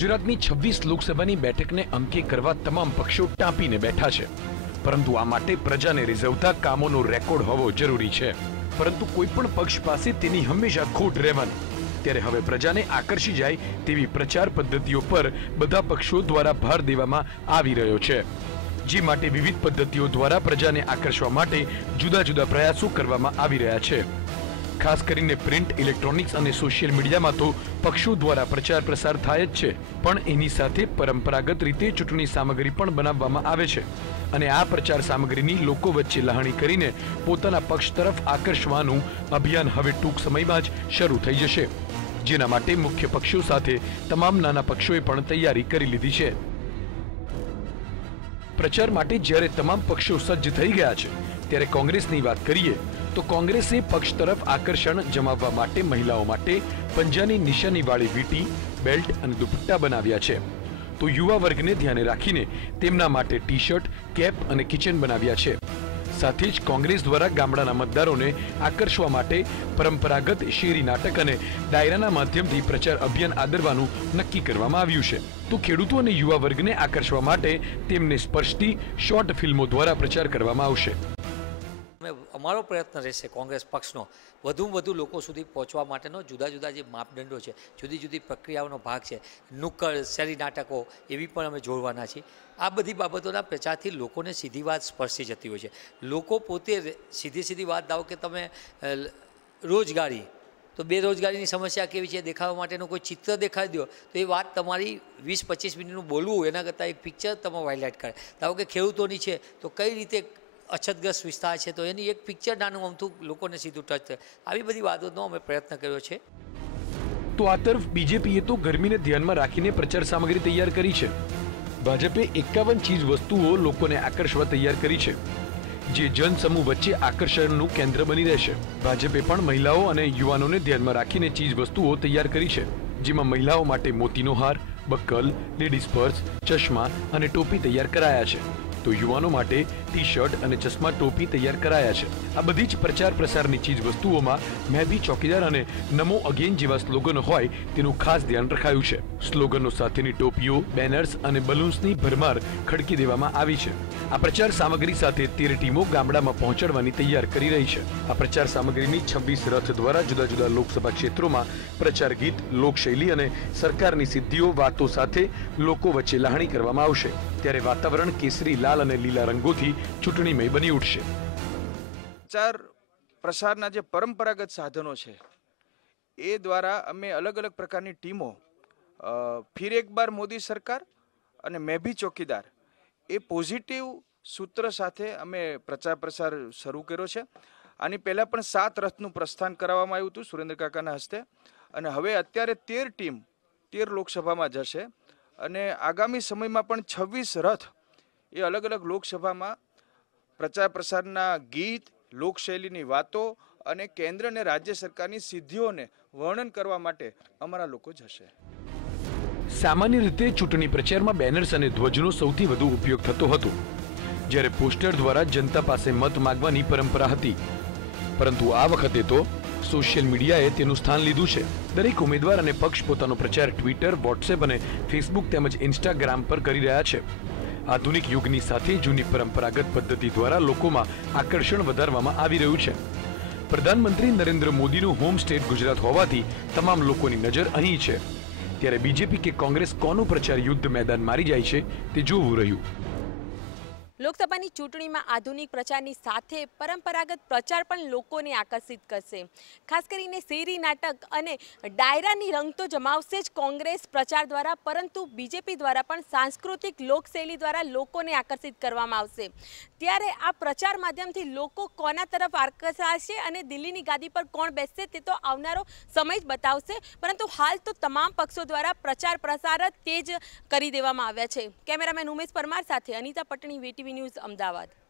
ગુજરાતની છવ્વીસ લોકસભાની બેઠકને અંકે કરવા તમામ પક્ષો ટાંપીને બેઠા છે. પરંતુ આ માટે પ્રજાને રીઝવતા કામોનો રેકોર્ડ હોવો જરૂરી છે. પરંતુ કોઈ પણ પક્ષ પાસે તેની હંમેશા ખોટ રહેવાની. ત્યારે હવે પ્રજાને આકર્ષી જાય તેવી પ્રચાર પદ્ધતિઓ પર બધા પક્ષો દ્વારા ભાર દેવામાં આવી રહ્યો છે. જે માટે વિવિધ પદ્ધતિઓ દ્વારા પ્રજાને આકર્ષવા માટે જુદા જુદા પ્રયાસો કરવામાં આવી રહ્યા છે. ખાસ કરીને પ્રિન્ટ, ઇલેક્ટ્રોનિક્સ અને સોશિયલ મીડિયામાં તો પક્ષો દ્વારા પ્રચાર પ્રસાર થાય જ છે. પણ એની સાથે પરંપરાગત રીતે ચૂંટણી સામગ્રી પણ બનાવવામાં આવે છે. અને આ પ્રચાર સામગ્રીની લોકો વચ્ચે લહાણી કરીને પોતાના પક્ષ તરફ આકર્ષવાનું અભિયાન હવે ટૂંક સમયમાં જ શરૂ થઈ જશે. જેના માટે મુખ્ય પક્ષો સાથે તમામ નાના પક્ષોએ પણ તૈયારી કરી લીધી છે. પ્રચાર માટે જ્યારે તમામ પક્ષો સજ્જ થઈ ગયા છે ત્યારે કોંગ્રેસની વાત કરીએ, તો કોંગ્રેસે પક્ષ તરફ આકર્ષણ જમાવવા માટે મહિલાઓ માટે પંજાની નિશાનીવાળી વીટી, બેલ્ટ અને દુપટ્ટા બનાવ્યા છે. તો યુવા વર્ગને ધ્યાને રાખીને તેમના માટે ટી શર્ટ કેપ અને કિચન બનાવ્યા છે. સાથે જ કોંગ્રેસ દ્વારા ગામડાના મતદારોને આકર્ષવા માટે પરંપરાગત શેરી નાટક અને ડાયરાના માધ્યમથી પ્રચાર અભિયાન આદરવાનું નક્કી કરવામાં આવ્યું છે. તો ખેડૂતો અને યુવા વર્ગને આકર્ષવા માટે તેમને સ્પર્શતી શોર્ટ ફિલ્મો દ્વારા પ્રચાર કરવામાં આવશે. અમારો પ્રયત્ન રહેશે કોંગ્રેસ પક્ષનો વધુમાં વધુ લોકો સુધી પહોંચવા માટેનો જુદા જુદા જે માપદંડો છે, જુદી જુદી પ્રક્રિયાઓનો ભાગ છે, નુક્કડ, શેરી નાટકો એવી પણ અમે જોડવાના છીએ. આ બધી બાબતોના પ્રચારથી લોકોને સીધી વાત સ્પર્શી જતી હોય છે. લોકો પોતે સીધી સીધી વાત દાવો કે તમે રોજગારી, તો બેરોજગારીની સમસ્યા કેવી છે, દેખાવા માટેનું કોઈ ચિત્ર દેખાડી દો, તો એ વાત તમારી વીસ પચીસ મિનિટનું બોલવું, એના કરતાં એક પિક્ચર તમે હાઇલાઇટ કરે ધારો કે ખેડૂતોની છે, તો કઈ રીતે અછતગ્રસ્ત વિસ્તાર છે, તો એની એક પિક્ચર નાનું અમથું લોકોને સીધું ટચ થાય. આવી બધી વાતોનો અમે પ્રયત્ન કર્યો છે. તો આ તરફ બીજેપીએ તો ગરમીને ધ્યાનમાં રાખીને પ્રચાર સામગ્રી તૈયાર કરી છે. ભાજપે એકાવન ચીજ વસ્તુઓ લોકોને આકર્ષવા તૈયાર કરી છે. જે જનસમૂહ વચ્ચે આકર્ષણનું કેન્દ્ર બની રહેશે. ભાજપે પણ મહિલાઓ અને યુવાનોને ધ્યાનમાં રાખીને ચીજ વસ્તુઓ તૈયાર કરી છે. જેમાં મહિલાઓ માટે મોતીનો હાર, બક્કલ, લેડીઝ પર્સ, ચશ્મા અને ટોપી તૈયાર કરાયા છે. તો યુવાનો માટે ટી શર્ટ અને ચશ્મા ટોપી તૈયાર કરાયા છે. આ બધી જ પ્રચાર પ્રસારની ચીજ વસ્તુઓમાં મેં બી ચોકીદાર અને નમો અગેન જેવા સ્લોગનો હોય તેનું ખાસ ધ્યાન રખાયું છે. સ્લોગનો સાથેની ટોપીઓ, બેનર્સ અને બલૂન્સની ભરમાર ખડકી દેવામાં આવી છે. આ પ્રચાર સામગ્રી સાથે તેર ટીમો ગામડામાં પહોંચાડવાની તૈયાર કરી રહી છે. આ પ્રચાર સામગ્રીની છવ્વીસ રથ દ્વારા જુદા જુદા લોકસભા ક્ષેત્રોમાં પ્રચાર ગીત, લોકશૈલી અને સરકારની સિદ્ધિઓ, વાતો સાથે લોકો વચ્ચે લહાણી કરવામાં આવશે. ત્યારે વાતાવરણ કેસરી લાલ અને લીલા રંગોથી ચૂંટણીમય બની ઉઠશે. પ્રચાર પ્રસારના જે પરંપરાગત સાધનો છે, એ દ્વારા અમે અલગ અલગ પ્રકારની ટીમો ફિર એક બાર મોદી સરકાર અને મેં ભી ચોકીદાર, એ પોઝિટિવ સૂત્ર સાથે અમે પ્રચાર પ્રસાર શરૂ કર્યો છે. આની પહેલાં પણ સાત રથનું પ્રસ્થાન કરાવવામાં આવ્યું હતું સુરેન્દ્ર કાકાના હસ્તે અને હવે અત્યારે તેર ટીમ, તેર લોકસભામાં જશે અને આગામી સમયમાં પણ છવ્વીસ રથ એ અલગ અલગ લોકસભામાં પ્રચાર પ્રસારના ગીત, લોકશૈલીની વાતો અને કેન્દ્ર અને રાજ્ય સરકારની સિદ્ધિઓને વર્ણન કરવા માટે અમારા લોકો જશે સામાન્ય રીતે ચૂંટણી પ્રચારમાં બેનર્સ અને ધ્વજનો સૌથી વધુ ઉપયોગ થતો હતો. જ્યારે પોસ્ટર દ્વારા જનતા પાસે મત માંગવાની પરંપરા હતી. પરંતુ આ વખતે તો સોશિયલ મીડિયાએ તેનું સ્થાન લીધું છે. દરેક ઉમેદવાર અને પક્ષ પોતાનો પ્રચાર ટ્વિટર વોટ્સએપ અને ફેસબુક તેમજ ઇન્સ્ટાગ્રામ પર કરી રહ્યા છે. આધુનિક યુગની સાથે જૂની પરંપરાગત પદ્ધતિ દ્વારા લોકોમાં આકર્ષણ વધારવામાં આવી રહ્યું છે. પ્રધાનમંત્રી નરેન્દ્ર મોદીનું હોમ સ્ટેટ ગુજરાત હોવાથી તમામ લોકોની નજર અહીં છે. ત્યારે બીજેપી કે કોંગ્રેસ કોનું પ્રચાર યુદ્ધ મેદાન મારી જાય છે તે જોવું રહ્યું. લોકસભાની ચૂંટણીમાં આધુનિક પ્રચારની સાથે પરંપરાગત પ્રચાર પણ લોકોને આકર્ષિત કરશે. ખાસ કરીને શેરી નાટક અને ડાયરાની રંગ તો જમાવશે જ કોંગ્રેસ પ્રચાર દ્વારા, પરંતુ બીજેપી દ્વારા પણ સાંસ્કૃતિક લોકશૈલી દ્વારા લોકોને આકર્ષિત કરવામાં આવશે. ત્યારે આ પ્રચાર માધ્યમથી લોકો કોના તરફ આકર્ષાશે અને દિલ્હીની ગાદી પર કોણ બેસશે તે તો આવનારો સમય જ બતાવશે. પરંતુ હાલ તો તમામ પક્ષો દ્વારા પ્રચાર પ્રસાર તેજ કરી દેવામાં આવ્યા છે. કેમેરામેન ઉમેશ પરમાર સાથે Anita Patni VTV news Ahmedabad